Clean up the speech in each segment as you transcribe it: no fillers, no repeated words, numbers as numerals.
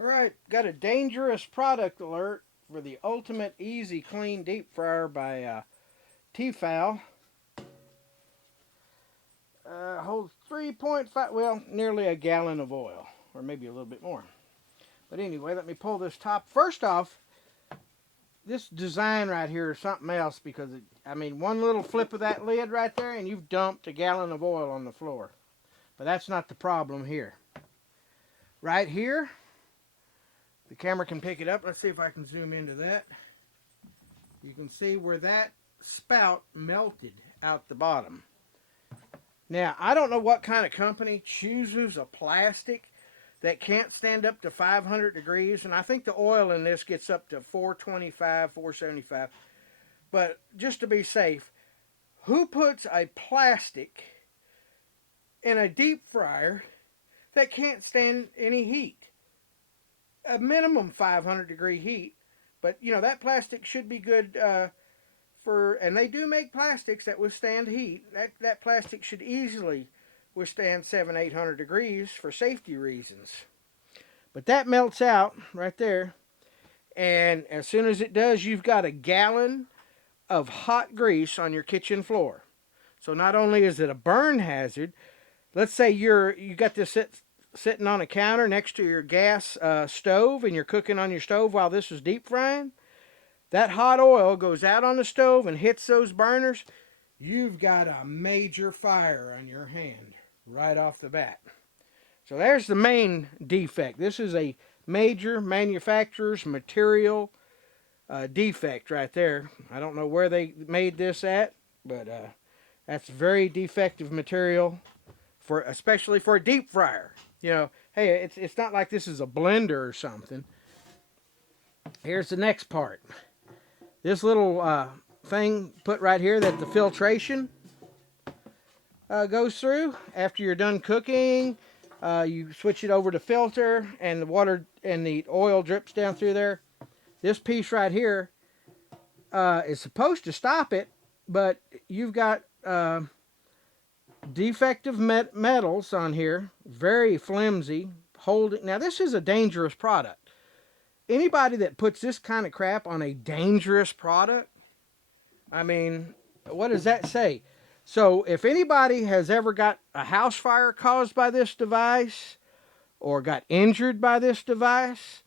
Alright, got a dangerous product alert for the ultimate easy clean deep fryer by T-Fal. Holds 3.5, well, nearly a gallon of oil, or maybe a little bit more. But anyway, let me pull this top. First off, this design right here is something else because, one little flip of that lid right there and you've dumped a gallon of oil on the floor. But that's not the problem here. Right here, the camera can pick it up. Let's see if I can zoom into that. You can see where that spout melted out the bottom. Now, I don't know what kind of company chooses a plastic that can't stand up to 500 degrees, and I think the oil in this gets up to 425, 475. But just to be safe, who puts a plastic in a deep fryer that can't stand any heat? A minimum 500 degree heat, but that plastic should be good and they do make plastics that withstand heat. That plastic should easily withstand 700-800 degrees for safety reasons. But that melts out right there, and as soon as it does, you've got a gallon of hot grease on your kitchen floor. So not only is it a burn hazard, let's say you got this sitting on a counter next to your gas stove, and you're cooking on your stove while this is deep frying. That hot oil goes out on the stove and hits those burners. You've got a major fire on your hand right off the bat. So there's the main defect. This is a major manufacturer's material defect right there. I don't know where they made this at, but that's very defective material, especially for a deep fryer. Hey, it's not like this is a blender or something. Here's the next part. This little thing put right here that the filtration goes through after you're done cooking. You switch it over to filter, and the water and the oil drips down through there. This piece right here is supposed to stop it, but you've got defective metals on here, very flimsy. Now this is a dangerous product. Anybody that puts this kind of crap on a dangerous product, what does that say? So if anybody has ever got a house fire caused by this device or got injured by this device,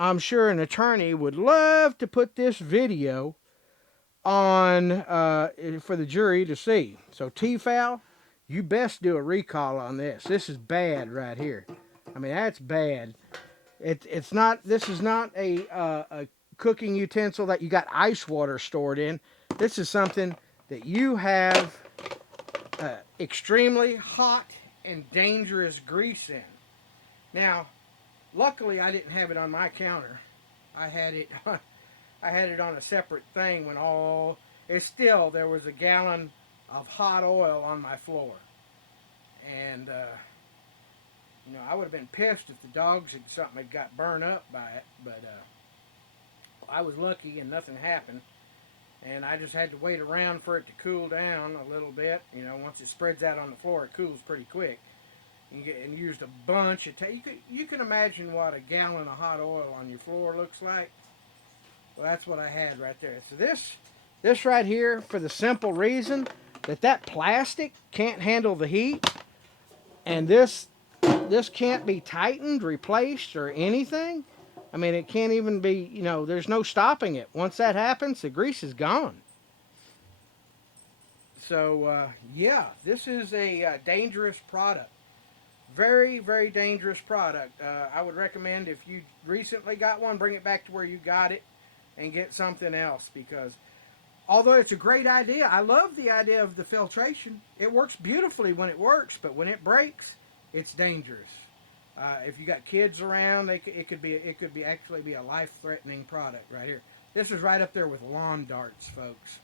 I'm sure an attorney would love to put this video on for the jury to see. So T-Fal, you best do a recall on this. This is bad right here. That's bad. This is not a cooking utensil that you got ice water stored in. This is something that you have extremely hot and dangerous grease in. Now, luckily I didn't have it on my counter. I had it on a separate thing there was a gallon of hot oil on my floor. And I would have been pissed if the dogs had got burned up by it, but I was lucky and nothing happened. And I just had to wait around for it to cool down a little bit. Once it spreads out on the floor, it cools pretty quick. And used a bunch of you can imagine what a gallon of hot oil on your floor looks like. Well, that's what I had right there. So this right here, for the simple reason that plastic can't handle the heat, and this can't be tightened, replaced, or anything. It can't even be, there's no stopping it. Once that happens, the grease is gone. So, yeah, this is a dangerous product. Very, very dangerous product. I would recommend, if you recently got one, bring it back to where you got it and get something else, because although it's a great idea, I love the idea of the filtration. It works beautifully when it works, but when it breaks, it's dangerous. If you got kids around, it could actually be a life-threatening product right here. This is right up there with lawn darts, folks.